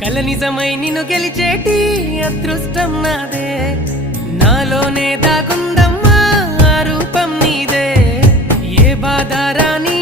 కల నిజమై నిన్ను గెలిచేటి అదృష్టం నాదే నాలోనే దాగుందమ్మా ఆ రూపం నీదే ఏ బాధ రాని